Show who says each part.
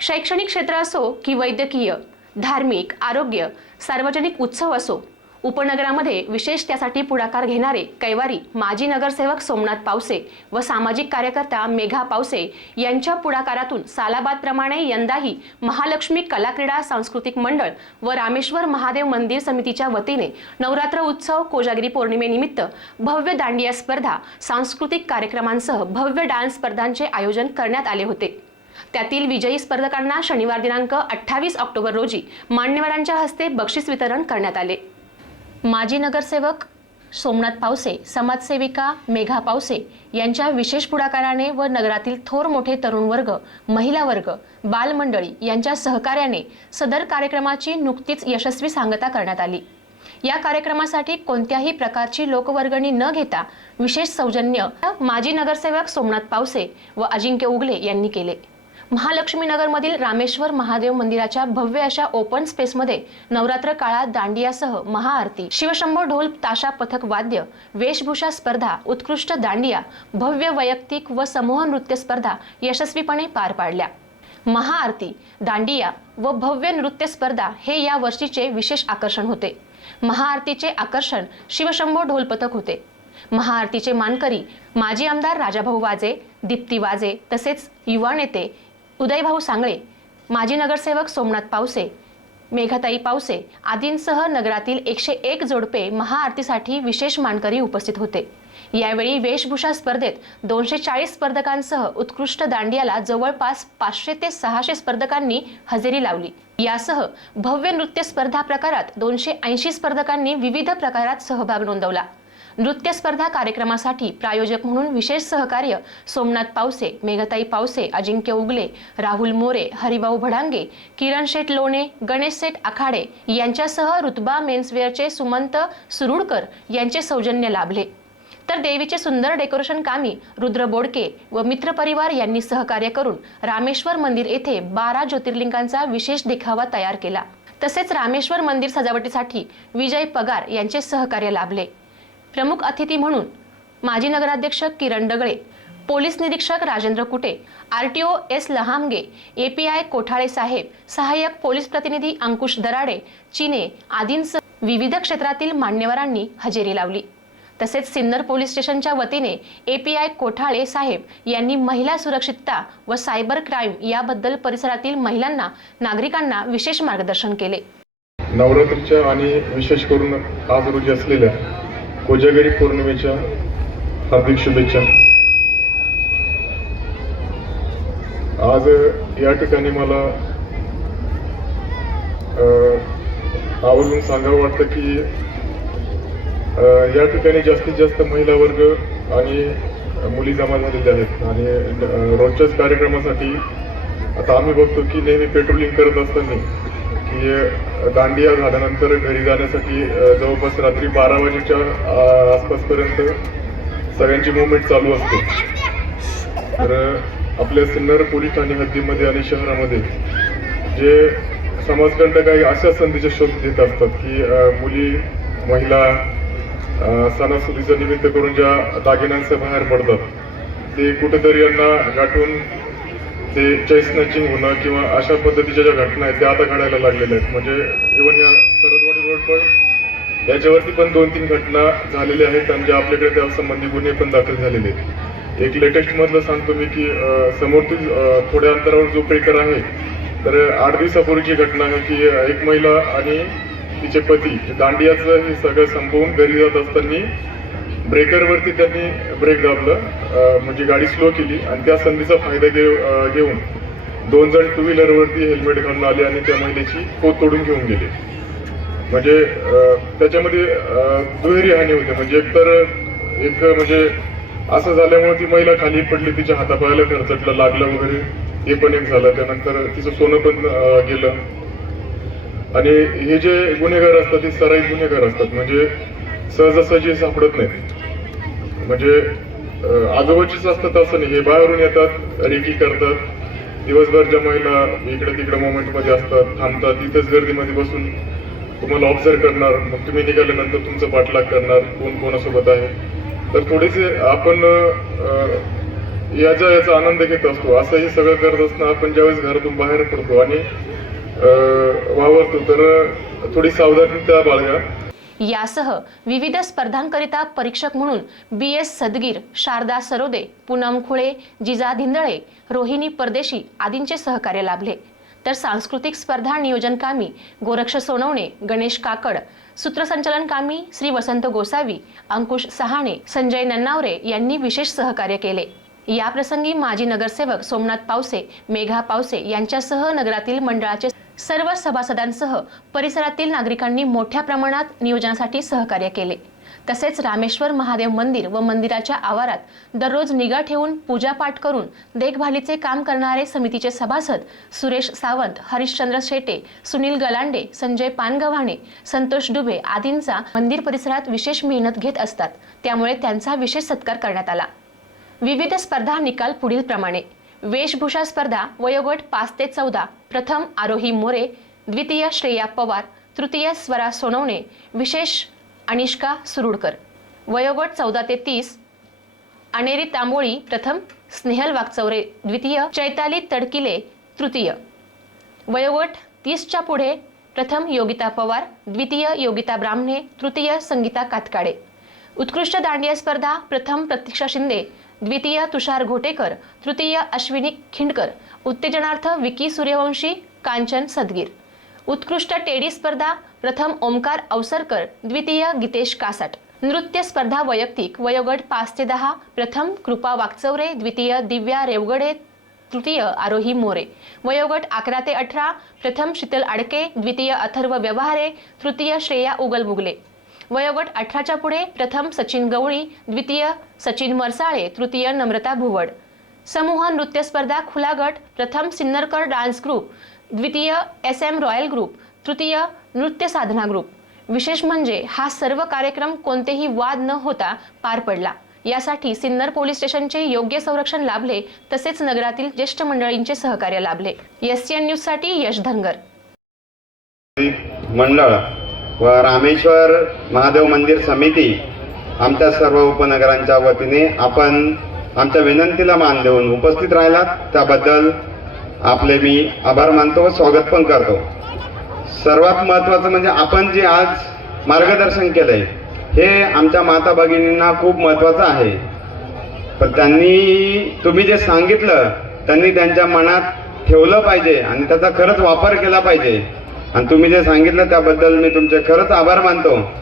Speaker 1: शैक्षणिक क्षेत्र असो की वैद्यकीय धार्मिक आरोग्य सार्वजनिक उत्सव असो उपनगरामध्ये विशेष त्यासाठी पुढाकार घेणारे कैवारी माजी नगरसेवक सोमनाथ पावसे व सामाजिक कार्यकर्ता मेघा पावसे यांच्या पुढाकारातून सालाबादप्रमाणे यंदाही महालक्ष्मी कला क्रीडा सांस्कृतिक मंडळ व रामेश्वर महादेव मंदिर समितीच्या वतीने नवरात्र उत्सव कोजागिरी पौर्णिमेनिमित्त भव्य दांडिया स्पर्धा सांस्कृतिक कार्यक्रमांसह भव्य डान्स स्पर्धांचे आयोजन करण्यात आले होते. त्यातील विजयी स्पर्धकांना शनिवार दिनांक अठ्ठावीस ऑक्टोबर रोजी मान्यवरांच्या हस्ते बक्षीस वितरण करण्यात आले. माजी नगरसेवक सोमनाथ पावसे समाजसेविका मेघा पावसे यांच्या विशेष पुढाकाराने व नगरातील थोर मोठे तरुण वर्ग महिला वर्ग बालमंडळी यांच्या सहकार्याने सदर कार्यक्रमाची नुकतीच यशस्वी सांगता करण्यात आली. या कार्यक्रमासाठी कोणत्याही प्रकारची लोकवर्गणी न घेता विशेष सौजन्य माजी नगरसेवक सोमनाथ पावसे व अजिंक्य उगले यांनी केले. महालक्ष्मी नगरमधील रामेश्वर महादेव मंदिराच्या भव्य अशा ओपन स्पेसमध्ये नवरात्र काळात दांडियासह महाआरती शिवशंभो ढोल ताशा पथक वाद्य वेशभूषा स्पर्धा उत्कृष्ट दांडिया भव्य वैयक्तिक व समूह नृत्य स्पर्धा यशस्वीपणे पार पाडल्या. महाआरती दांडिया व भव्य नृत्य स्पर्धा हे या वर्षीचे विशेष आकर्षण होते. महाआरतीचे आकर्षण शिवशंभो ढोल पथक होते. महाआरतीचे मानकरी माजी आमदार राजाभाऊ वाजे दीप्ती वाजे तसेच युवा नेते उदयभाऊ सांगळे माजी नगरसेवक सोमनाथ पावसे मेघाताई पावसे आदींसह नगरातील एकशे एक जोडपे महाआरतीसाठी विशेष मानकरी उपस्थित होते. यावेळी वेशभूषा स्पर्धेत दोनशे चाळीस स्पर्धकांसह उत्कृष्ट दांडियाला जवळपास पाचशे ते सहाशे स्पर्धकांनी हजेरी लावली. यासह भव्य नृत्य स्पर्धा प्रकारात दोनशे ऐंशी स्पर्धकांनी विविध प्रकारात सहभाग नोंदवला. नृत्य स्पर्धा कार्यक्रमासाठी प्रायोजक म्हणून विशेष सहकार्य सोमनाथ पावसे मेघताई पावसे अजिंक्य उगले राहुल मोरे हरिभाऊ भडांगे किरण शेठ लोणे गणेश शेठ आखाडे यांच्यासह रुतबा मेन्सवेअरचे सुमंत सुरुडकर यांचे सौजन्य लाभले. तर देवीचे सुंदर डेकोरेशन कामी रुद्र बोडके व मित्रपरिवार यांनी सहकार्य करून रामेश्वर मंदिर येथे बारा ज्योतिर्लिंगांचा विशेष देखावा तयार केला. तसेच रामेश्वर मंदिर सजावटीसाठी विजय पगार यांचे सहकार्य लाभले. प्रमुख अतिथी म्हणून माजी नगराध्यक्ष किरण डगळे पोलीस निरीक्षक Rajendra Kute RTO S Lahamge API Kothale साहेब सहाय्यक पोलीस प्रतिनिधी अंकुश दराडे चिने आदींसह विविध क्षेत्रातील मान्यवरांनी हजेरी लावली. तसेच सिन्नर पोलीस स्टेशनच्या वतीने एपीआय कोठाळे साहेब यांनी महिला सुरक्षितता व सायबर क्राईम याबद्दल परिसरातील महिलांना नागरिकांना विशेष मार्गदर्शन केले.
Speaker 2: नवरात्रीच्या आणि विशेष करून आज रोजी असलेल्या कोजागरी पौर्णिमेच्या हार्दिक शुभेच्छा. आज या ठिकाणी मला आवर्जून सांगावं वाटतं की या ठिकाणी जास्तीत जास्त महिला वर्ग आणि मुली जमा झालेल्या आहेत. आणि रोजच्याच कार्यक्रमासाठी आता आम्ही बघतो की नेहमी पेट्रोलिंग करत असताना की दांडिया झाल्यानंतर घरी जाण्यासाठी जवळपास रात्री बारा वाजेच्या आसपासपर्यंत सगळ्यांची मुवमेंट चालू असते. तर आपल्या सिन्नर पोलीस ठाणे हद्दीमध्ये आणि शहरामध्ये जे समाजकंटक काही अशा संधीचे शोध घेत असतात की मुली महिला सणासुदीचं निमित्त करून ज्या दागिन्यांचं बाहेर पडतात ते कुठेतरी यांना गाठून ते चेन स्नॅचिंग होणं किंवा अशा पद्धतीच्या ज्या घटना आहेत त्या आता घडायला लागलेल्या आहेत. म्हणजे इव्हन या सरदवाडी रोड पण याच्यावरती पण दोन तीन घटना झालेल्या आहेत आणि ज्या आपल्याकडे त्या संबंधी गुन्हे पण दाखल झालेले आहेत. एक लेटेस्ट मधलं सांगतो मी की समोरतील थोड्या अंतरावर जो पेकर आहे तर आठ दिवसापूर्वीची घटना आहे की एक महिला आणि तिचे पती दांडियाचं हे सगळं संपवून घरी जात असताना ब्रेकरवरती त्यांनी ब्रेक दाबलं. म्हणजे गाडी स्लो केली आणि त्या संधीचा फायदा घेऊ घेऊन दोन जण टू व्हीलरवरती हेल्मेट घालून आले आणि त्या महिलेची पोत तोडून घेऊन गेले. म्हणजे त्याच्यामध्ये दुहेरी हानी होते. म्हणजे एकतर एक म्हणजे असं झाल्यामुळे ती महिला खाली पडली तिच्या हातापायाला खरचटलं लागलं वगैरे हे पण एक झालं. त्यानंतर तिचं सोनं पण गेलं. आणि हे जे गुन्हेगार असतात ते सराईत गुन्हेगार असतात. म्हणजे सहजासहजी सापडत नाही. म्हणजे आजोबाचीच असतात असं नाही. हे बाहेरून येतात रेकी करतात. दिवसभर ज्या महिला इकडे तिकडे मोमेंटमध्ये असतात थांबतात तिथेच गर्दीमध्ये बसून तुम्हाला ऑब्झर्व करणार. मग तुम्ही निघाल्यानंतर तुमचं पाठलाग करणार कोण कोणासोबत आहे. तर थोडेसे आपण याचा याचा आनंद घेत असतो. असंही सगळं करत असताना आपण ज्यावेळेस घरातून बाहेर पडतो आणि वावरतो तर थोडी सावधानता बाळगा.
Speaker 1: यासह विविध स्पर्धांकरिता परीक्षक म्हणून बी एस सदगीर शारदा सरोदे पूनम खुळे जिजा धिंदळे रोहिणी परदेशी आदींचे सहकार्य लाभले. तर सांस्कृतिक स्पर्धा नियोजनकामी गोरक्ष सोनवणे गणेश काकड सूत्रसंचलनकामी श्री वसंत गोसावी अंकुश सहाणे संजय नन्नावरे यांनी विशेष सहकार्य केले. याप्रसंगी माजी नगरसेवक सोमनाथ पावसे मेघा पावसे यांच्यासह नगरातील मंडळाचे सर्व सभासदांसह परिसरातील नागरिकांनी मोठ्या प्रमाणात नियोजनासाठी सहकार्य केले. तसेच रामेश्वर महादेव मंदिर व मंदिराच्या आवारात दररोज निगा ठेवून पूजापाठ करून देखभालीचे काम करणारे समितीचे सभासद सुरेश सावंत हरिश्चंद्र शेटे सुनील गलांडे संजय पानगव्हाणे संतोष डुबे आदींचा मंदिर परिसरात विशेष मेहनत घेत असतात. त्यामुळे त्यांचा विशेष सत्कार करण्यात आला. विविध स्पर्धा निकाल पुढील प्रमाणे वेशभूषा स्पर्धा वयोगट पाच ते चौदा प्रथम आरोही मोरे द्वितीय श्रेया पवार तृतीय स्वरा सोनवणे विशेष अनिष्का सुरुडकर. वयोगट चौदा ते तीस अनेरी तांबोळी प्रथम स्नेहल वागचौरे द्वितीय चैताली तडकिले तृतीय. वयोगट तीसच्या पुढे प्रथम योगिता पवार द्वितीय योगिता ब्राह्मणे तृतीय संगीता कातकाडे. उत्कृष्ट दांडिया स्पर्धा प्रथम प्रतीक्षा शिंदे द्वितीय तुषार घोटेकर तृतीय अश्विनी खिंडकर उत्तेजनार्थ विकी सूर्यवंशी कांचन सदगीर. उत्कृष्ट टेडी स्पर्धा प्रथम ओमकार अवसरकर द्वितीय गीतेश कासाट. नृत्य स्पर्धा वैयक्तिक वयोगट पाच ते दहा प्रथम कृपा वागचौरे द्वितीय दिव्या रेवगडे तृतीय आरोही मोरे. वयोगट अकरा ते अठरा प्रथम शीतल आडके द्वितीय अथर्व व्यवहारे तृतीय श्रेया उगल मुगले वयोगट अठराच्या पुढे प्रथम सचिन गवळी द्वितीय सचिन मरसाळे तृतीय नम्रता भुवड. समूह नृत्य स्पर्धा खुला गट प्रथम सिन्नरकर डान्स ग्रुप द्वितीय एस एम रॉयल ग्रुप तृतीय नृत्य साधना ग्रुप. विशेष म्हणजे हा सर्व कार्यक्रम कोणतेही वाद न होता पार पडला. यासाठी सिन्नर पोलीस स्टेशनचे योग्य संरक्षण लाभले तसेच नगरातील ज्येष्ठ मंडळींचे सहकार्य लाभले. एस एन न्यूजसाठी यश धनगर.
Speaker 3: मंडळ व रामेश्वर महादेव मंदिर समिती आमच्या सर्व उपनगरांच्या वतीने आपण आमच्या विनंतीला मान देऊन उपस्थित राहिलात. त्याबद्दल आपले मी आभार मानतो व स्वागत पण करतो. सर्वात महत्त्वाचं म्हणजे आपण जे आज मार्गदर्शन केलंय हे आमच्या माता भगिनींना खूप महत्त्वाचं आहे. पण त्यांनी तुम्ही जे सांगितलं त्यांनी त्यांच्या मनात ठेवलं पाहिजे आणि त्याचा खरंच वापर केला पाहिजे. आणि तुम्ही जे सांगितलं त्याबद्दल मी तुमचे खरंच आभार मानतो.